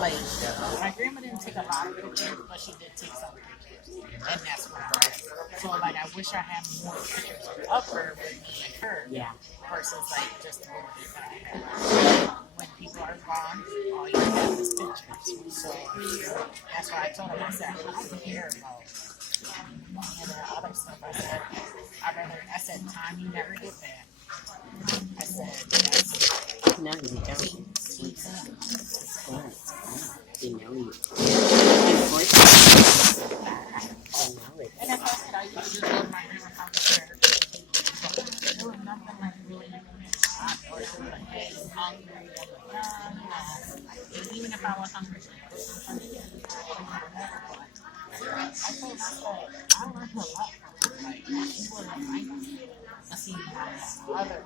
Like, my grandma didn't take a lot of pictures, but she did take some pictures. And that's what I read. So, like, I wish I had more pictures of her with me and her. Yeah. Versus, like, just the movies that I have. When people are gone, all you have is pictures. So, that's why I told her, I said, I don't care about any of that other stuff. I said, time you never get back. I said, that's No, you don't. key thing. You know you. Unfortunately, you know it. And at first, I used to just go to my grandma's house and there was nothing like really hot or she was like, hey, you hungry? I'm like, no. And even if I was hungry, I told myself, I learned a lot from her. Like, she wasn't like me. I see my other